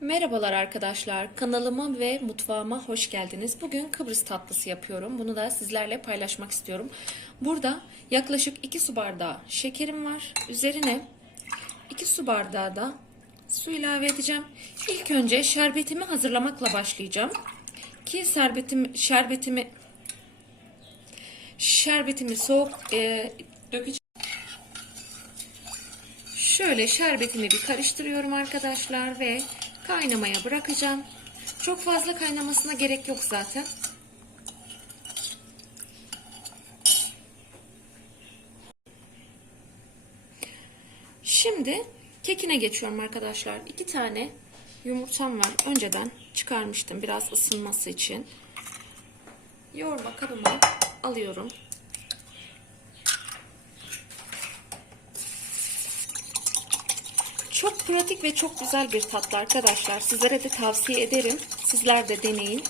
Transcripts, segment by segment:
Merhabalar arkadaşlar. Kanalıma ve mutfağıma hoş geldiniz. Bugün Kıbrıs tatlısı yapıyorum. Bunu da sizlerle paylaşmak istiyorum. Burada yaklaşık 2 su bardağı şekerim var. Üzerine 2 su bardağı da su ilave edeceğim. İlk önce şerbetimi hazırlamakla başlayacağım. Ki şerbetim, şerbetimi şerbetimi soğuk e, dökeceğim. Şöyle şerbetimi bir karıştırıyorum arkadaşlar ve kaynamaya bırakacağım. Çok fazla kaynamasına gerek yok zaten. Şimdi kekine geçiyorum arkadaşlar. İki tane yumurtam var. Önceden çıkarmıştım biraz ısınması için. Yoğurma kabıma alıyorum. Çok pratik ve çok güzel bir tatlı arkadaşlar. Sizlere de tavsiye ederim. Sizler de deneyin.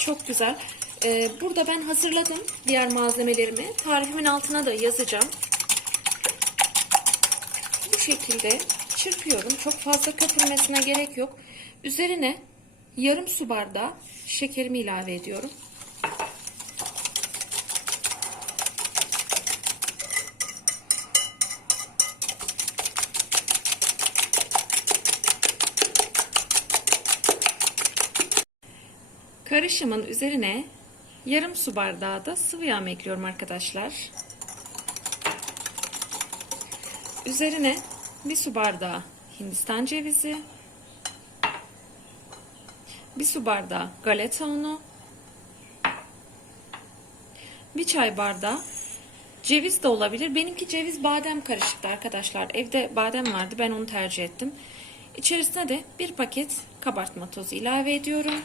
Çok güzel. Ee, burada ben hazırladım diğer malzemelerimi. Tarifimin altına da yazacağım. Bu şekilde çırpıyorum. Çok fazla köpürmesine gerek yok. Üzerine yarım su bardağı şekerimi ilave ediyorum. Karışımın üzerine yarım su bardağı da sıvı yağ ekliyorum arkadaşlar. Üzerine bir su bardağı hindistan cevizi, bir su bardağı galeta unu, bir çay bardağı ceviz de olabilir. Benimki ceviz badem karışıktı arkadaşlar. Evde badem vardı. Ben onu tercih ettim. İçerisine de bir paket kabartma tozu ilave ediyorum.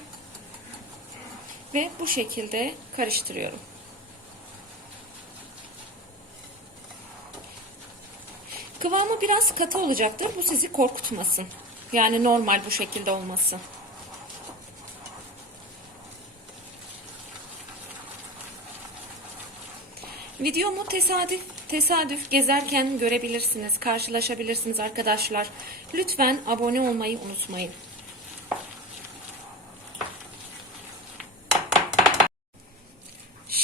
Ve bu şekilde karıştırıyorum. Kıvamı biraz katı olacaktır. Bu sizi korkutmasın. Yani normal bu şekilde olması. Videomu tesadüf, tesadüf gezerken görebilirsiniz, karşılaşabilirsiniz arkadaşlar. Lütfen abone olmayı unutmayın.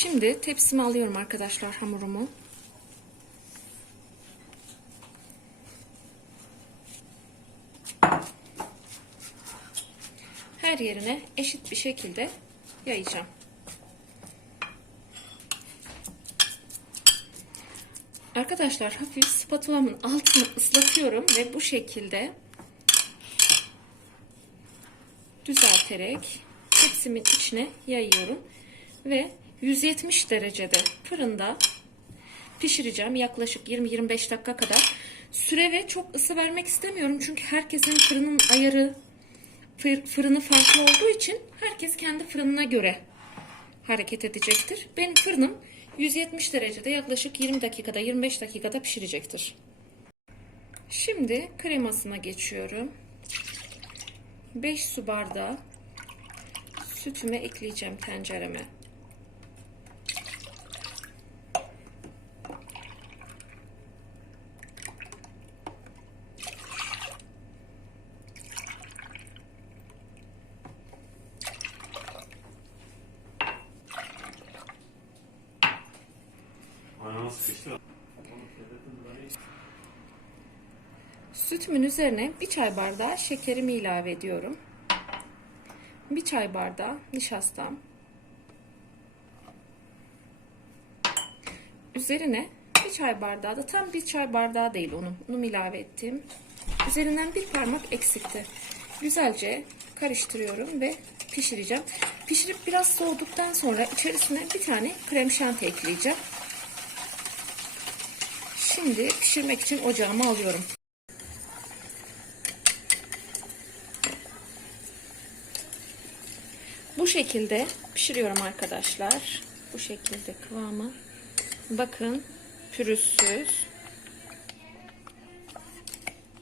Şimdi tepsime alıyorum arkadaşlar hamurumu. Her yerine eşit bir şekilde yayacağım. Arkadaşlar hafif spatulamın altını ıslatıyorum ve bu şekilde düzelterek tepsimin içine yayıyorum ve 170 derecede fırında pişireceğim yaklaşık 20-25 dakika kadar. Süre ve çok ısı vermek istemiyorum çünkü herkesin fırının ayarı fırını farklı olduğu için herkes kendi fırınına göre hareket edecektir. Benim fırınım 170 derecede yaklaşık 20 dakikada 25 dakikada pişirecektir. Şimdi kremasına geçiyorum. 5 su bardağı sütümü ekleyeceğim tencereme. Sütümün üzerine bir çay bardağı şekerimi ilave ediyorum. Bir çay bardağı nişastam. Üzerine bir çay bardağı da tam bir çay bardağı değil onun. Unumu ilave ettim. Üzerinden bir parmak eksikti. Güzelce karıştırıyorum ve pişireceğim. Pişirip biraz soğuduktan sonra içerisine bir tane krem şanti ekleyeceğim. Şimdi pişirmek için ocağıma alıyorum. Bu şekilde pişiriyorum arkadaşlar. Bu şekilde kıvamı. Bakın pürüzsüz.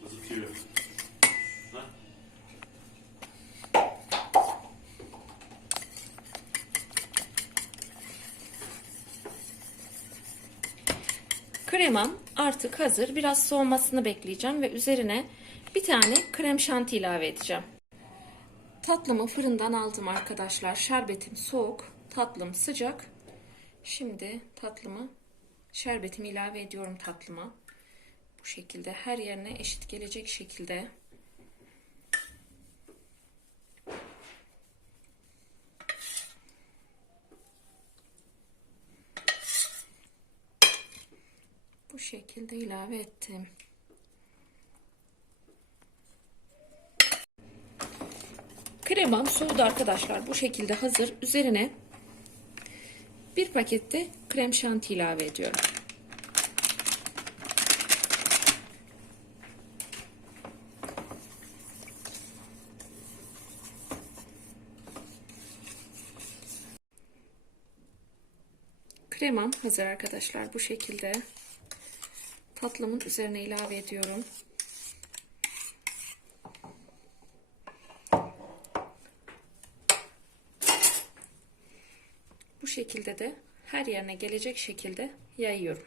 Tutuyor. Kremam artık hazır. Biraz soğumasını bekleyeceğim ve üzerine bir tane krem şanti ilave edeceğim. Tatlımı fırından aldım arkadaşlar. Şerbetim soğuk, tatlım sıcak. Şimdi tatlımı, şerbetimi ilave ediyorum tatlıma. Bu şekilde her yerine eşit gelecek şekilde. Şekilde ilave ettim. Kremam soğudu arkadaşlar. Bu şekilde hazır. Üzerine bir pakette krem şanti ilave ediyorum. Kremam hazır arkadaşlar. Bu şekilde tatlımın üzerine ilave ediyorum. Bu şekilde de her yerine gelecek şekilde yayıyorum.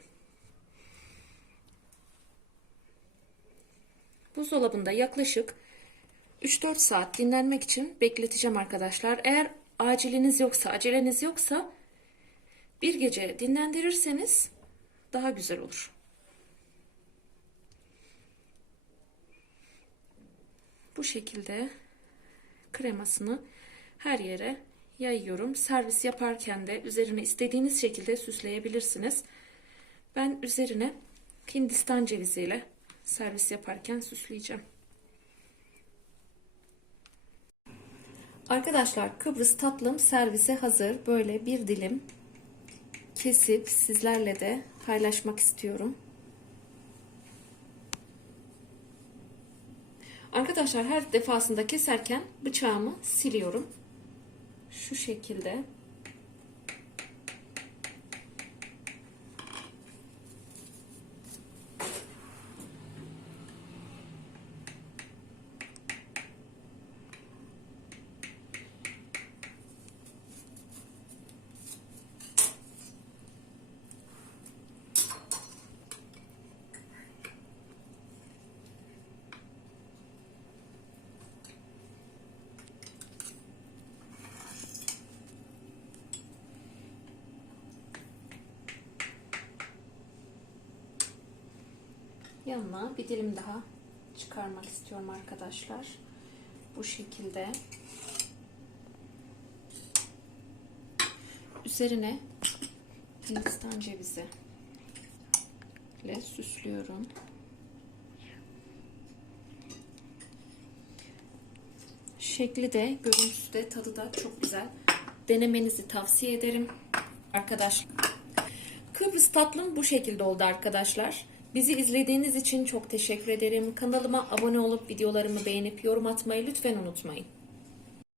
Buzdolabında yaklaşık 3-4 saat dinlenmek için bekleteceğim arkadaşlar. Eğer aciliniz yoksa, aceleniz yoksa bir gece dinlendirirseniz daha güzel olur. Bu şekilde kremasını her yere yayıyorum. Servis yaparken de üzerine istediğiniz şekilde süsleyebilirsiniz. Ben üzerine Hindistan ceviziyle servis yaparken süsleyeceğim. Arkadaşlar Kıbrıs tatlım servise hazır. Böyle bir dilim kesip sizlerle de paylaşmak istiyorum. Arkadaşlar her defasında keserken bıçağımı siliyorum. Şu şekilde. Yanına bir dilim daha çıkarmak istiyorum arkadaşlar. Bu şekilde. Üzerine Hindistan cevizi ile süslüyorum. Şekli de, görüntüsü de, tadı da çok güzel. Denemenizi tavsiye ederim arkadaşlar. Kıbrıs tatlım bu şekilde oldu arkadaşlar. Bizi izlediğiniz için çok teşekkür ederim. Kanalıma abone olup videolarımı beğenip yorum atmayı lütfen unutmayın.